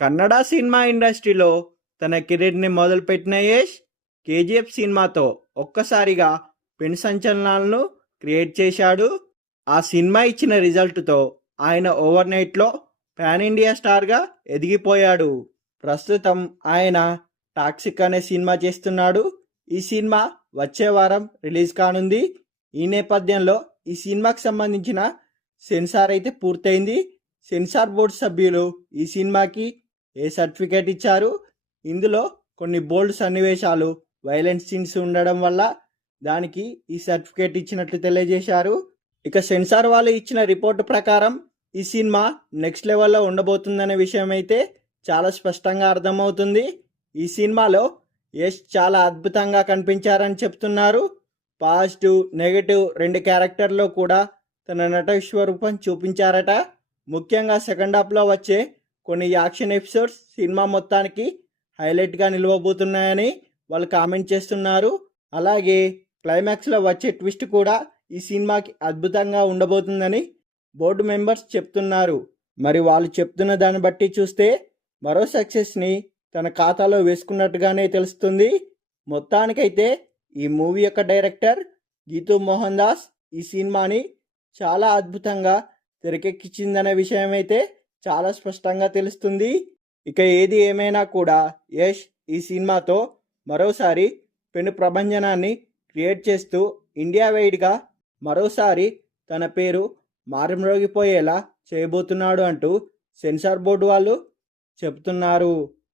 Kannada cinema ఇండస్ట్రీలో తన కెరీర్ని మొదలుపెట్టిన యష్ కేజీఎఫ్ సినిమాతో ఒక్కసారిగా పెను సంచలనాలను క్రియేట్ చేశాడు. ఆ సినిమా ఇచ్చిన రిజల్ట్తో ఆయన ఓవర్ నైట్లో పాన్ ఇండియా స్టార్గా ఎదిగిపోయాడు. ప్రస్తుతం ఆయన టాక్సిక్ అనే సినిమా చేస్తున్నాడు. ఈ సినిమా వచ్చే వారం రిలీజ్ కానుంది. ఈ నేపథ్యంలో ఈ సినిమాకి సంబంధించిన సెన్సార్ అయితే పూర్తయింది. సెన్సార్ బోర్డు సభ్యులు ఈ సినిమాకి ఏ సర్టిఫికేట్ ఇచ్చారు. ఇందులో కొన్ని బోల్డ్ సన్నివేశాలు, వైలెంట్ సీన్స్ ఉండడం వల్ల దానికి ఈ సర్టిఫికేట్ ఇచ్చినట్లు తెలియజేశారు. ఇక సెన్సార్ వాళ్ళు ఇచ్చిన రిపోర్టు ప్రకారం ఈ సినిమా నెక్స్ట్ లెవెల్లో ఉండబోతుందనే విషయం అయితే చాలా స్పష్టంగా అర్థమవుతుంది. ఈ సినిమాలో యష్ చాలా అద్భుతంగా కనిపించారని చెప్తున్నారు. పాజిటివ్, నెగటివ్ రెండు క్యారెక్టర్లో కూడా తన నట విశ్వరూపం చూపించారట. ముఖ్యంగా సెకండ్ హాఫ్లో వచ్చే కొన్ని యాక్షన్ ఎపిసోడ్స్ సినిమా మొత్తానికి హైలైట్గా నిలవబోతున్నాయని వాళ్ళు కామెంట్ చేస్తున్నారు. అలాగే క్లైమాక్స్లో వచ్చే ట్విస్ట్ కూడా ఈ సినిమాకి అద్భుతంగా ఉండబోతుందని బోర్డు మెంబర్స్ చెప్తున్నారు. మరి వాళ్ళు చెప్తున్న దాన్ని బట్టి చూస్తే మరో సక్సెస్ని తన ఖాతాలో వేసుకున్నట్టుగానే తెలుస్తుంది. మొత్తానికైతే ఈ మూవీ యొక్క డైరెక్టర్ గీతూ మోహన్ దాస్ ఈ సినిమాని చాలా అద్భుతంగా తెరకెక్కించిందనే విషయం అయితే చాలా స్పష్టంగా తెలుస్తుంది. ఇక ఏది ఏమైనా కూడా యష్ ఈ సినిమాతో మరోసారి పెను ప్రభంజనాన్ని క్రియేట్ చేస్తూ ఇండియా వైడ్గా మరోసారి తన పేరు మారుమ్రోగిపోయేలా చేయబోతున్నాడు అంటూ సెన్సార్ బోర్డు వాళ్ళు చెబుతున్నారు.